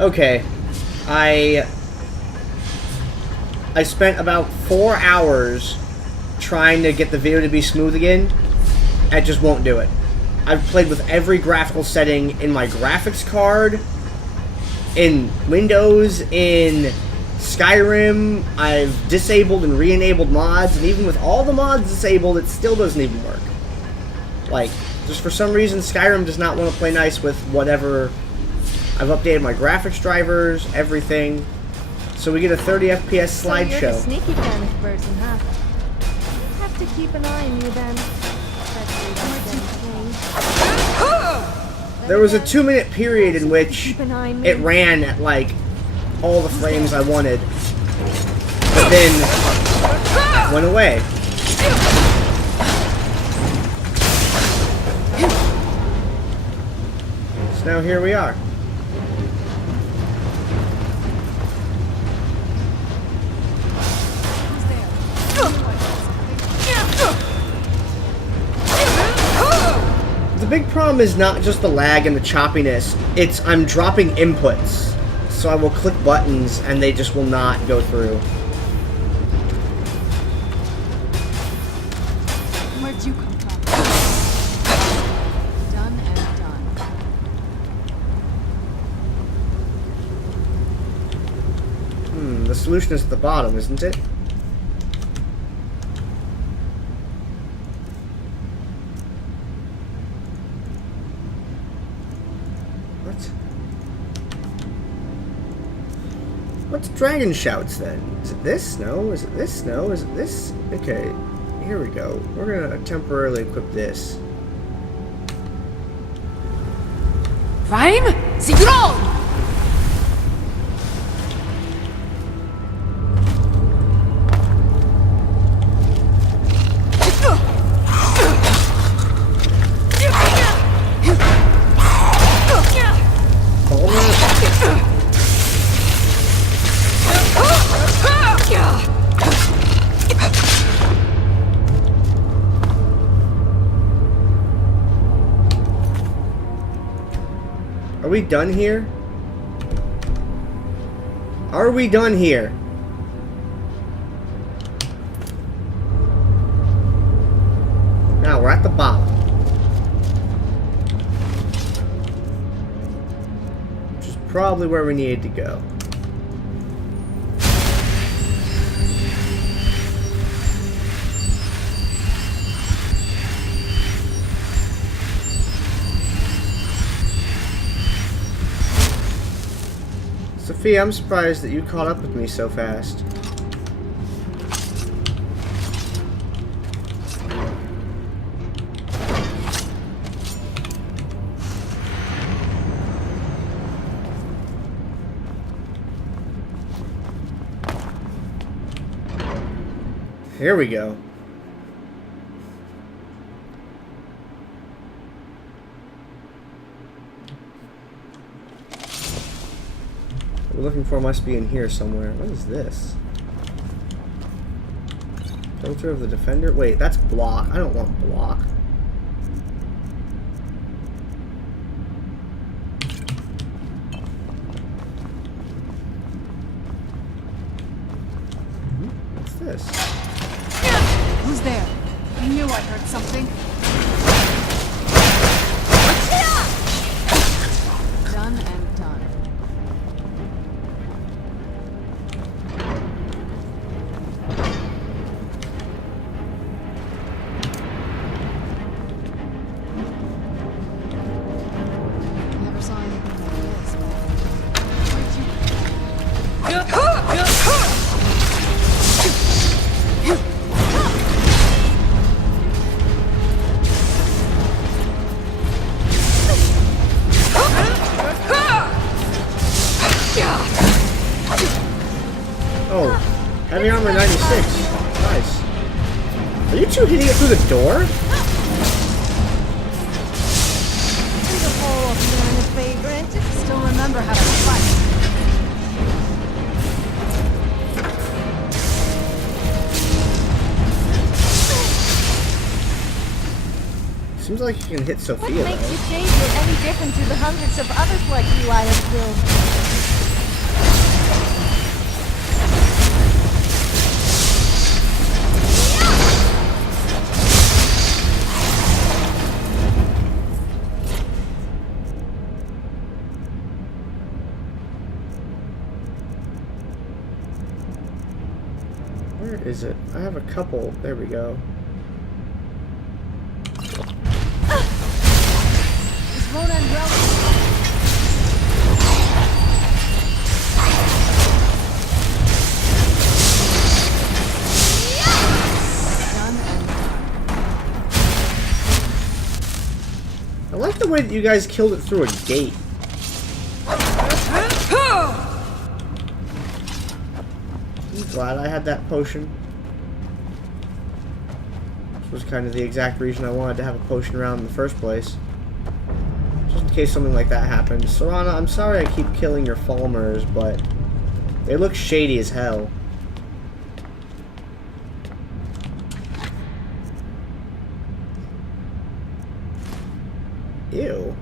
Okay. I spent about 4 hours trying to get the video to be smooth again. I just won't do it. I've played with every graphical setting in my graphics card, in Windows, in Skyrim. I've disabled and re-enabled mods, and even with all the mods disabled, it still doesn't even work. Like, just for some reason, Skyrim does not want to play nice with whatever. I've updated my graphics drivers, everything. So we get a 30 FPS slideshow. So you're the sneaky kind of person, huh? Have to keep an eye on you then. There was a 2-minute period in which it ran at like all the frames I wanted, but then it went away. So now here we are. The big problem is not just the lag and the choppiness, it's I'm dropping inputs. So I will click buttons and they just will not go through. Where'd you come from? Done and done. The solution is at the bottom, isn't it? What's Dragon Shouts then? Is it this? No? Is it this? No? Is it this? Okay, here we go. We're gonna temporarily equip this. Rhyme? Sigron! Are we done here? Are we done here? Now we're at the bottom. Which is probably where we needed to go. Sophia, I'm surprised that you caught up with me so fast. Here we go. What we're looking for must be in here somewhere. What is this? Filter of the Defender? Wait, that's block. I don't want block. What's this? Who's there? I knew I heard something. Done and done. Never saw anything like this. Oh, heavy armor 96. Nice. Are you two hitting it through the door? The whole man is vagrant. Still remember how to fight. Seems like you can hit What Sophia, makes though. you think you're any different to the hundreds of others like you I have killed? Where is it? I have a couple. There we go. Is Ronan well? Done and I like the way that you guys killed it through a gate. I'm glad I had that potion. Which was kind of the exact reason I wanted to have a potion around in the first place. Just in case something like that happened. Serana, I'm sorry I keep killing your Falmers, but they look shady as hell. Ew.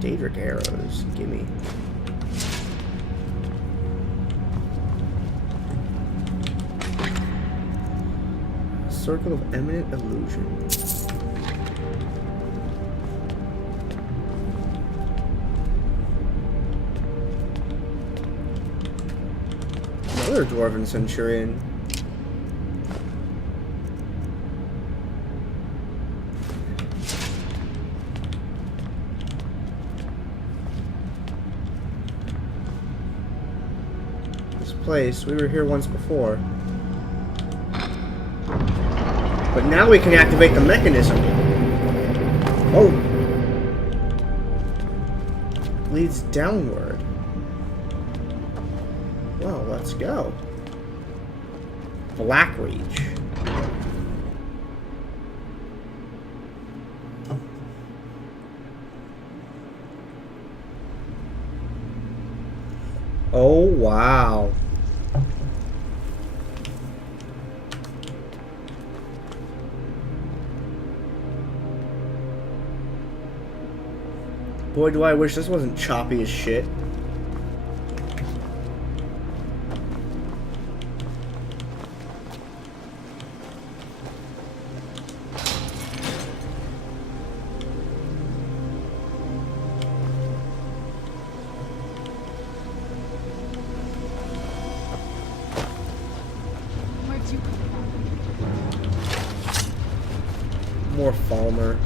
Daedric arrows, gimme. Circle of Eminent Illusion. Another Dwarven Centurion. Place. We were here once before. But now we can activate the mechanism. Oh. Leads downward. Well, let's go. Blackreach. Oh, wow. Boy, do I wish this wasn't choppy as shit. where'd you come from? More Falmer.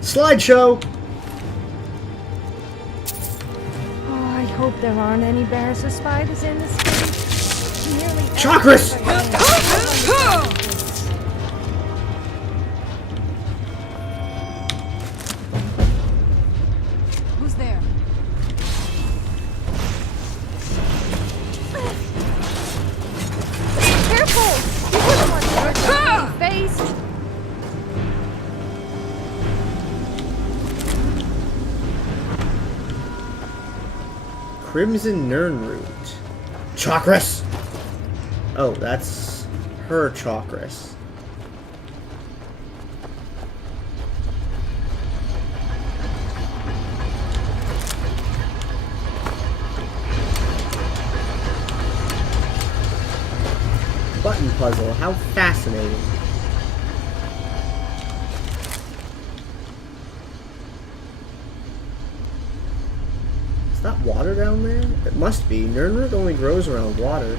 Slideshow! Oh, I hope there aren't any bears or spiders in this game. Nearly Chakras! Who's there? Careful! You wouldn't want to hurt your face. Crimson Nirnroot. Chakras! Oh, that's her Chakras. Button puzzle. How fascinating. Is that water down there? It must be. Nirnroot only grows around water.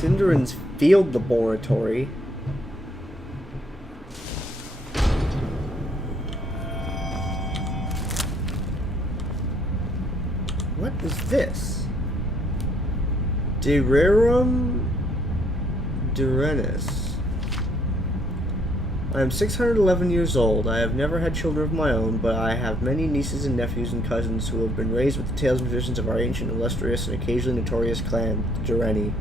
Sindarin's Field Laboratory. What is this? Dererum Durenis. I am 611 years old. I have never had children of my own, but I have many nieces and nephews and cousins who have been raised with the tales and traditions of our ancient, illustrious, and occasionally notorious clan, the Dureni.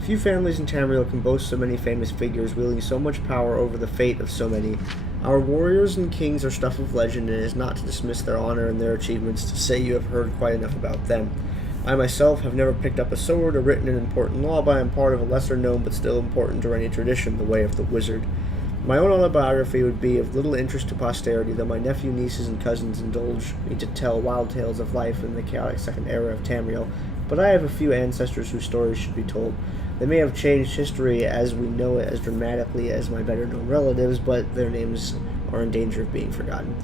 Few families in Tamriel can boast so many famous figures, wielding so much power over the fate of so many. Our warriors and kings are stuff of legend, and it is not to dismiss their honor and their achievements to say you have heard quite enough about them. I myself have never picked up a sword or written an important law, but I am part of a lesser-known but still important Dureni tradition, the Way of the Wizard. My own autobiography would be of little interest to posterity, though my nephew, nieces, and cousins indulge me to tell wild tales of life in the chaotic second era of Tamriel, but I have a few ancestors whose stories should be told. They may have changed history as we know it as dramatically as my better-known relatives, but their names are in danger of being forgotten.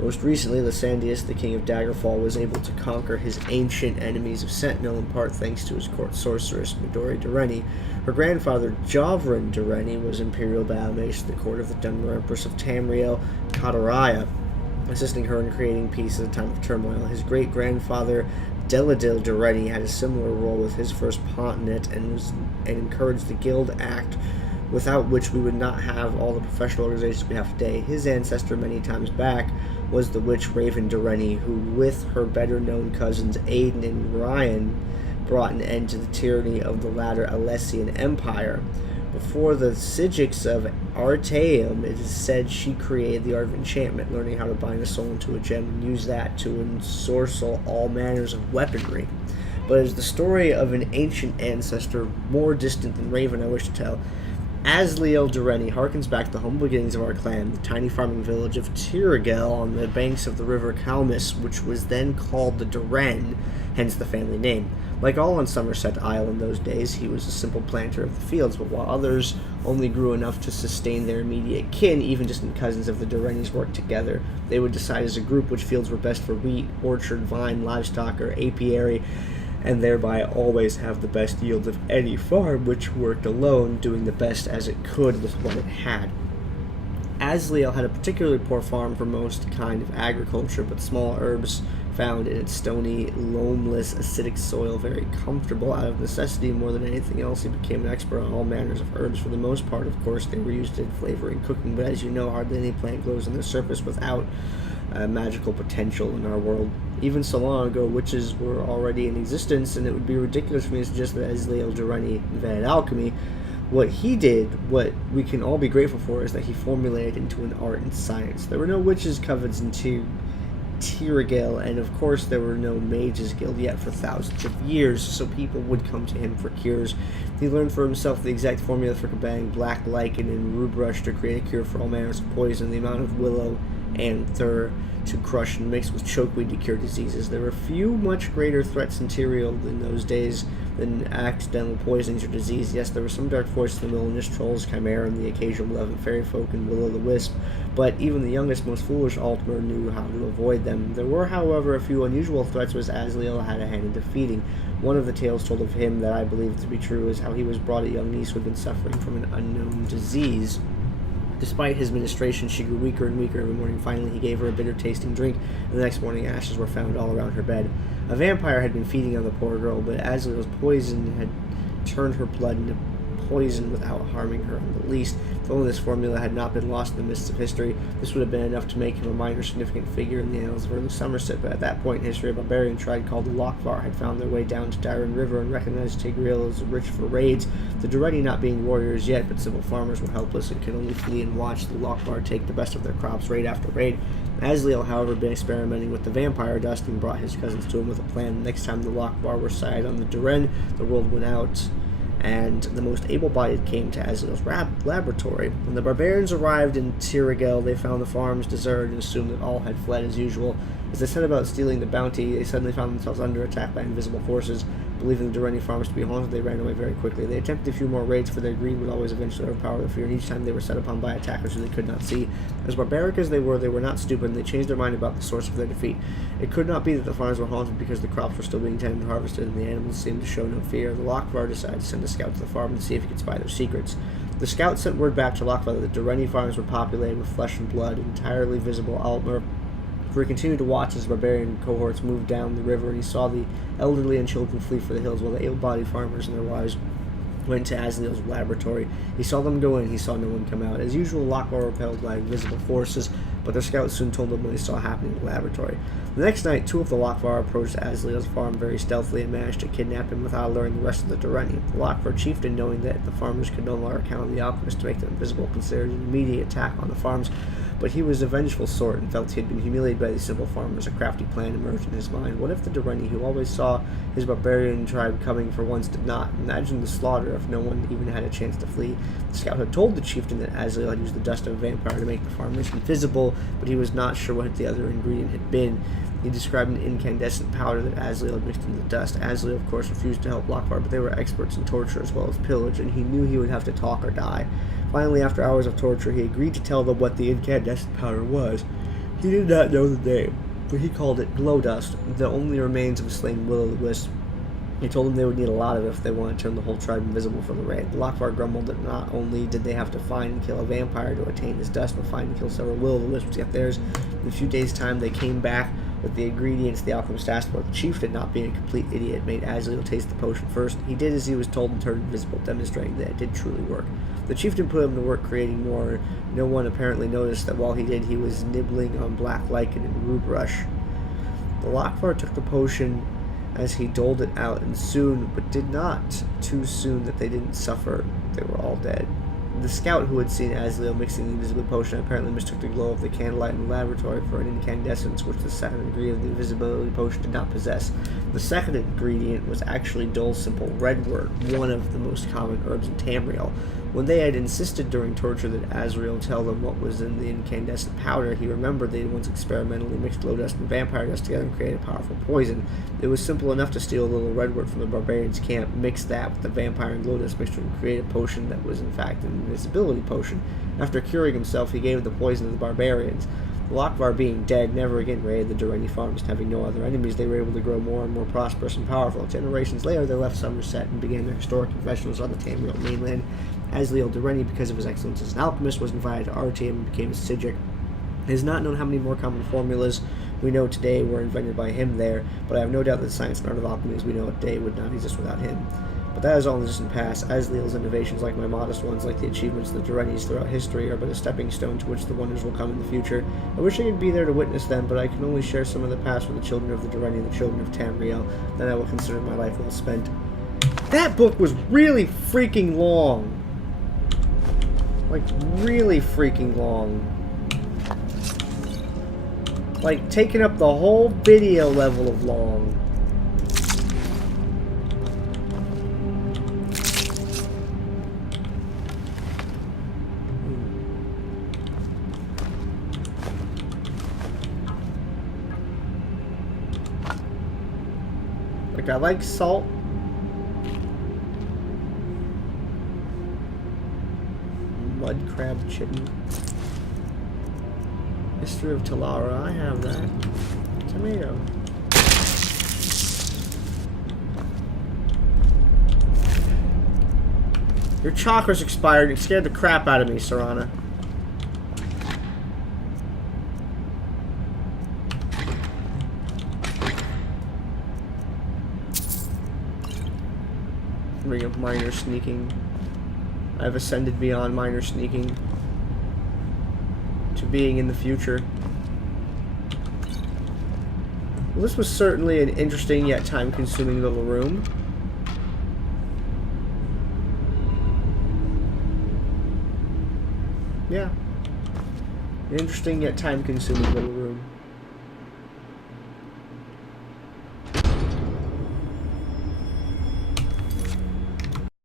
Most recently, Lysandius, the king of Daggerfall, was able to conquer his ancient enemies of Sentinel, in part thanks to his court sorceress, Midori Dureni. Her grandfather, Jovrin Dureni, was imperial battlemage to the court of the Dunmer Empress of Tamriel, Kataraya, assisting her in creating peace at a time of turmoil. His great-grandfather, Deladil Dureni, had a similar role with his first pontiff and encouraged the Guild Act, without which we would not have all the professional organizations we have today. His ancestor many times back was the witch Raven Dureni, who, with her better-known cousins Aiden and Ryan, brought an end to the tyranny of the latter Alessian Empire. Before the Sigics of Artaeum, it is said she created the art of enchantment, learning how to bind a soul into a gem and use that to ensorcel all manners of weaponry. But it is the story of an ancient ancestor, more distant than Raven, I wish to tell. Asliel Dureni harkens back to the humble beginnings of our clan, the tiny farming village of Tirigel on the banks of the river Kalmis, which was then called the Duren, hence the family name. Like all on Somerset Isle in those days, he was a simple planter of the fields, but while others only grew enough to sustain their immediate kin, even distant cousins of the Durenis worked together. They would decide as a group which fields were best for wheat, orchard, vine, livestock, or apiary, and thereby always have the best yield of any farm, which worked alone, doing the best as it could with what it had. Asliel had a particularly poor farm for most kind of agriculture, but small herbs found in its stony, loamless, acidic soil very comfortable. Out of necessity more than anything else, he became an expert on all manners of herbs. For the most part, of course, they were used in flavoring cooking, but as you know, hardly any plant grows on the surface without magical potential in our world. Even so long ago, witches were already in existence, and it would be ridiculous for me to suggest that Asliel Dureni invented alchemy. What he did, what we can all be grateful for, is that he formulated into an art and science. There were no witches' covens in Tirigel, and of course there were no mages' guild yet for thousands of years, so people would come to him for cures. He learned for himself the exact formula for combining black lichen and ruebrush to create a cure for all manners of poison, the amount of willow and thur to crush and mix with chokeweed to cure diseases. There were few much greater threats in Tyrael in those days than accidental poisonings or disease. Yes, there were some dark forces in the wilderness, trolls, chimera, and the occasional malevolent fairy folk and will-o'-the-wisp, but even the youngest, most foolish Altmer knew how to avoid them. There were, however, a few unusual threats which Asliel had a hand in defeating. One of the tales told of him that I believe to be true is how he was brought a young niece who had been suffering from an unknown disease. Despite his ministration, she grew weaker and weaker every morning. Finally, he gave her a bitter-tasting drink, and the next morning ashes were found all around her bed. A vampire had been feeding on the poor girl, but Asliel's poison had turned her blood into poison without harming her in the least. If only this formula had not been lost in the mists of history, this would have been enough to make him a minor significant figure in the annals of early Somerset, but at that point in history, a barbarian tribe called the Lockvar had found their way down to Dyron River and recognized Tigreal as rich for raids. The Dureni not being warriors yet, but civil farmers, were helpless and could only flee and watch the Lockvar take the best of their crops raid after raid. Asliel, however, had been experimenting with the vampire dust and brought his cousins to him with a plan. The next time the Lockvar were sighted on the Duren, the world went out, and the most able-bodied came to Asliel's laboratory. When the barbarians arrived in Tirigel, they found the farms deserted and assumed that all had fled as usual. As they set about stealing the bounty, they suddenly found themselves under attack by invisible forces. Believing the Durrani farms to be haunted, they ran away very quickly. They attempted a few more raids, for their greed would always eventually overpower their fear, and each time they were set upon by attackers who they could not see. As barbaric as they were not stupid, and they changed their mind about the source of their defeat. It could not be that the farms were haunted because the crops were still being tended and harvested, and the animals seemed to show no fear. The Lockvar decided to send a scout to the farm and see if he could spy their secrets. The scout sent word back to Lockvar that the Durrani farms were populated with flesh and blood, entirely visible Altmer. For he continued to watch as barbarian cohorts moved down the river, and he saw the elderly and children flee for the hills, while the able-bodied farmers and their wives went to Asliel's laboratory. He saw them go in, he saw no one come out. As usual, Lockvar were repelled by invisible forces, but their scouts soon told them what they saw happening in the laboratory. The next night, 2 of the Lockvar approached Asliel's farm very stealthily and managed to kidnap him without alerting the rest of the Durrani. The Lockvar chieftain, knowing that the farmers could no longer count on the alchemist to make them invisible, considered an immediate attack on the farms, but he was a vengeful sort and felt he had been humiliated by these simple farmers. A crafty plan emerged in his mind. What if the Durrani, who always saw his barbarian tribe coming, for once did not? Imagine the slaughter if no one even had a chance to flee. The scout had told the chieftain that Asliel had used the dust of a vampire to make the farmers invisible, but he was not sure what the other ingredient had been. He described an incandescent powder that Asliel had mixed into the dust. Asliel, of course, refused to help Lockvar, but they were experts in torture as well as pillage, and he knew he would have to talk or die. Finally, after hours of torture, he agreed to tell them what the incandescent powder was. He did not know the name, for he called it glow dust, the only remains of a slain will-o'-the-wisp. He told them they would need a lot of it if they wanted to turn the whole tribe invisible for the raid. The Lockvar grumbled that not only did they have to find and kill a vampire to attain his dust, but find and kill several will-o'-the-wisps to get theirs. In a few days' time, they came back with the ingredients the alchemist asked for. The chieftain, not being a complete idiot, made Asliel taste the potion first. He did as he was told and turned invisible, demonstrating that it did truly work. The chieftain put him to work creating more. No one apparently noticed that while he did, he was nibbling on black lichen and rue brush. The Lockvar took the potion as he doled it out, and soon, but did not too soon that they didn't suffer, they were all dead. The scout who had seen Asliel mixing the invisibility potion apparently mistook the glow of the candlelight in the laboratory for an incandescence which the second ingredient of the invisibility potion did not possess. The second ingredient was actually dull, simple redwort, one of the most common herbs in Tamriel. When they had insisted during torture that Asriel tell them what was in the incandescent powder, he remembered they had once experimentally mixed glow dust and vampire dust together and created a powerful poison. It was simple enough to steal a little redwort from the barbarians' camp, mix that with the vampire and glow dust mixture, and create a potion that was in fact an invisibility potion. After curing himself, he gave the poison to the barbarians. The Lockvar being dead, never again raided the Durrani farms. Having no other enemies, they were able to grow more and more prosperous and powerful. Generations later, they left Somerset and began their historic confessionals on the Tamriel mainland. Asliel Durrani, because of his excellence as an alchemist, was invited to Artium and became a Psijic. It is not known how many more common formulas we know today were invented by him there, but I have no doubt that the science and art of alchemy as we know it today would not exist without him. But that is all in the distant past. Asliel's innovations, like my modest ones, like the achievements of the Durranis throughout history, are but a stepping stone to which the wonders will come in the future. I wish I could be there to witness them, but I can only share some of the past with the children of the Durrani and the children of Tamriel. Then I will consider my life well spent. That book was really freaking long. Like, really freaking long. Like, taking up the whole video level of long. Like, I like salt. Mud crab chitin. History of Talara, I have that. Tomato. Your chakra's expired. It scared the crap out of me, Serana. Ring of minor sneaking. I have ascended beyond minor sneaking to being in the future. Well, this was certainly an interesting yet time-consuming little room. Yeah. An interesting yet time-consuming little room.